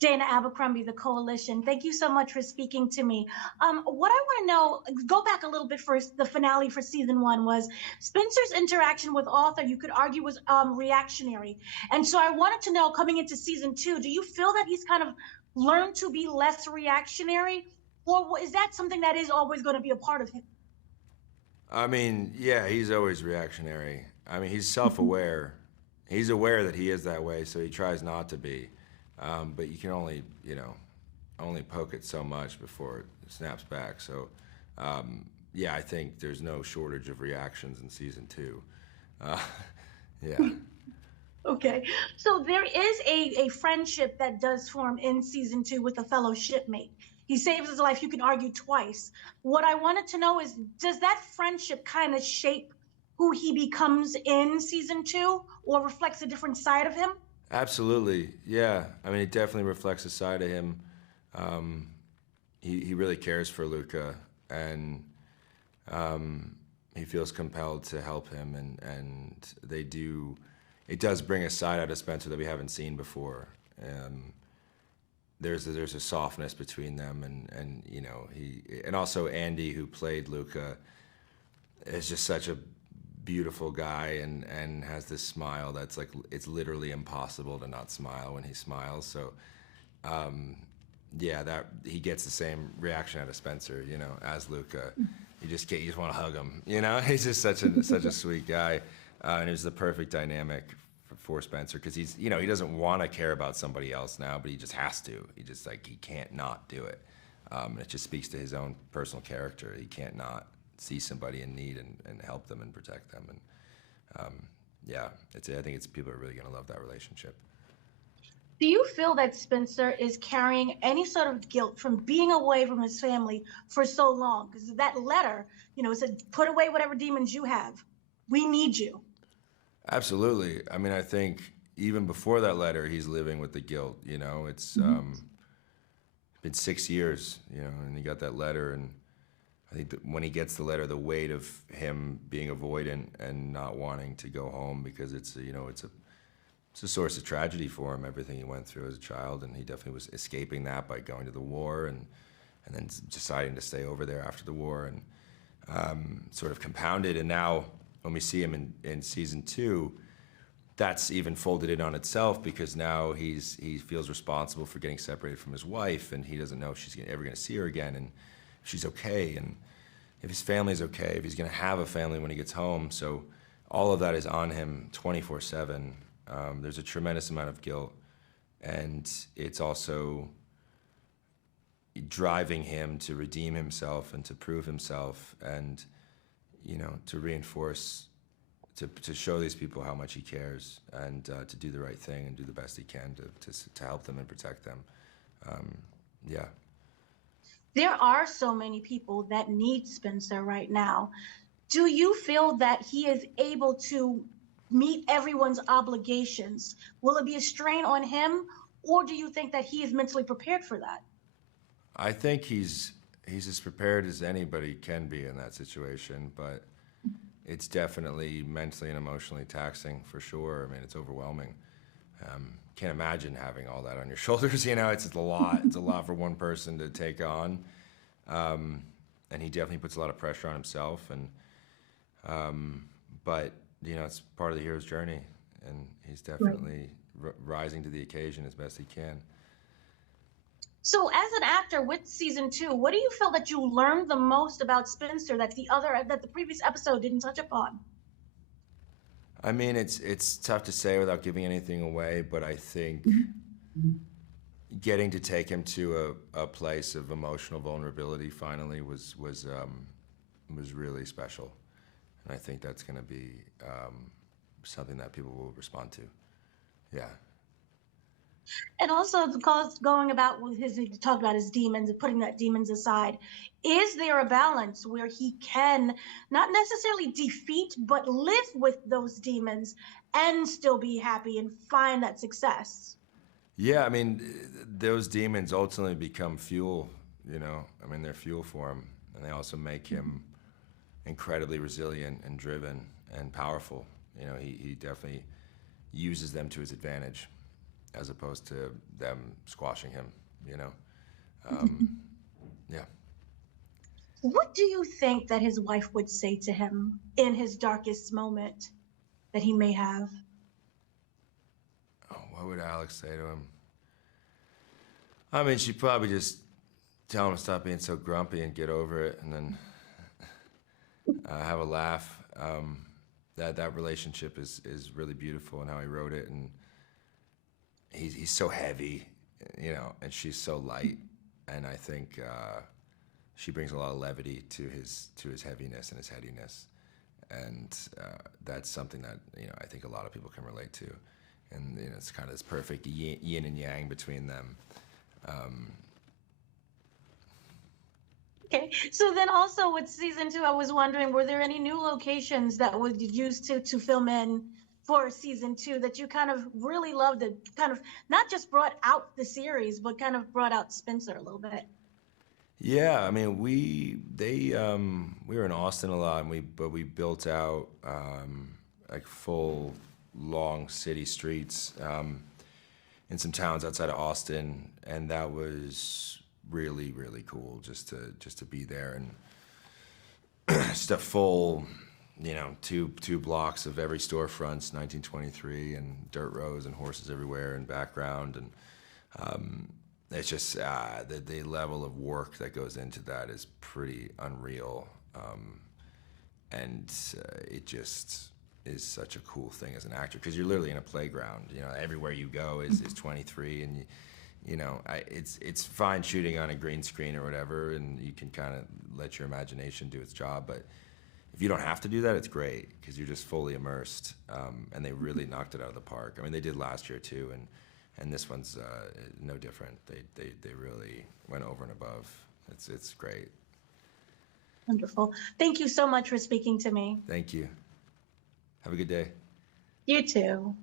Dana Abercrombie, the Koalition. Thank you so much for speaking to me. What I want to know, go back a little bit first. The finale for season one was Spencer's interaction with Arthur, you could argue, was reactionary. And so I wanted to know, coming into season two, do you feel that he's kind of learned to be less reactionary? Or is that something that is always going to be a part of him? I mean, yeah, he's always reactionary. I mean, he's self-aware. He's aware that he is that way, so he tries not to be. But you can only, only poke it so much before it snaps back. So, yeah, I think there's no shortage of reactions in season two. Yeah. Okay, so there is a friendship that does form in season two with a fellow shipmate. He saves his life, you can argue, twice. What I wanted to know is, does that friendship kind of shape who he becomes in season two, or reflects a different side of him? Absolutely, yeah. I mean, it definitely reflects a side of him. He really cares for Luca, and he feels compelled to help him, and they do. It does bring a side out of Spencer that we haven't seen before. There's a softness between them, and and also Andy, who played Luca, is just such a beautiful guy and has this smile that's like, it's literally impossible to not smile when he smiles. So yeah, that he gets the same reaction out of Spencer, as Luca. You just want to hug him, He's just such a sweet guy, and it was the perfect dynamic for Spencer, because he's he doesn't want to care about somebody else now, but he just has to. He can't not do it. It just speaks to his own personal character. He can't not see somebody in need and help them and protect them. And yeah, I think people are really going to love that relationship. Do you feel that Spencer is carrying any sort of guilt from being away from his family for so long? Because that letter, it said, put away whatever demons you have. We need you. Absolutely. I mean, I think even before that letter, he's living with the guilt. It's been 6 years, and he got that letter, and I think that when he gets the letter, the weight of him being avoidant and not wanting to go home, because it's a source of tragedy for him, everything he went through as a child, and he definitely was escaping that by going to the war and then deciding to stay over there after the war, and sort of compounded. And now when we see him in season two, that's even folded in on itself, because now he feels responsible for getting separated from his wife, and he doesn't know if she's ever going to see her again, and if she's okay, and if his family's okay, if he's going to have a family when he gets home. So all of that is on him 24/7. There's a tremendous amount of guilt, and it's also driving him to redeem himself and to prove himself, and to reinforce, to show these people how much he cares, and to do the right thing and do the best he can to help them and protect them. Yeah. There are so many people that need Spencer right now. Do you feel that he is able to meet everyone's obligations? Will it be a strain on him, or do you think that he is mentally prepared for that? I think he's as prepared as anybody can be in that situation, but it's definitely mentally and emotionally taxing, for sure. I mean, it's overwhelming. Can't imagine having all that on your shoulders. It's a lot. It's a lot for one person to take on, and he definitely puts a lot of pressure on himself. And but it's part of the hero's journey, and he's definitely rising to the occasion as best he can. So, as an actor with season two, what do you feel that you learned the most about Spencer that the previous episode didn't touch upon? I mean, it's tough to say without giving anything away, but I think getting to take him to a place of emotional vulnerability finally was really special, and I think that's going to be something that people will respond to. Yeah. And also, because going about with he talked about his demons and putting that demons aside. Is there a balance where he can not necessarily defeat, but live with those demons and still be happy and find that success? Yeah, I mean, those demons ultimately become fuel, I mean, they're fuel for him, and they also make him incredibly resilient and driven and powerful. He definitely uses them to his advantage. as opposed to them squashing him, you know? Yeah. What do you think that his wife would say to him in his darkest moment that he may have? Oh, what would Alex say to him? I mean, she'd probably just tell him to stop being so grumpy and get over it, and then have a laugh. That relationship is really beautiful, and how he wrote it, and he's so heavy, you know, and she's so light, and I think she brings a lot of levity to his heaviness and his headiness, and that's something that, you know, I think a lot of people can relate to, and, you know, it's kind of this perfect yin and yang between them. Okay, so then also with season 2, I was wondering, were there any new locations that were used to film in for season 2 that you kind of really loved, that kind of not just brought out the series, but kind of brought out Spencer a little bit? Yeah, I mean, we were in Austin a lot, and we built out like full long city streets in some towns outside of Austin, and that was really cool just to be there, and just a full, you know, two blocks of every storefront's 1923, and dirt roads and horses everywhere in background, and it's just the level of work that goes into that is pretty unreal, and it just is such a cool thing as an actor, because you're literally in a playground. You know, everywhere you go is 23, and you know, it's fine shooting on a green screen or whatever, and you can kind of let your imagination do its job, but if you don't have to do that, it's great, because you're just fully immersed, and they really knocked it out of the park. I mean, they did last year too, and this one's no different. They really went over and above. It's great. Wonderful. Thank you so much for speaking to me. Thank you. Have a good day. You too.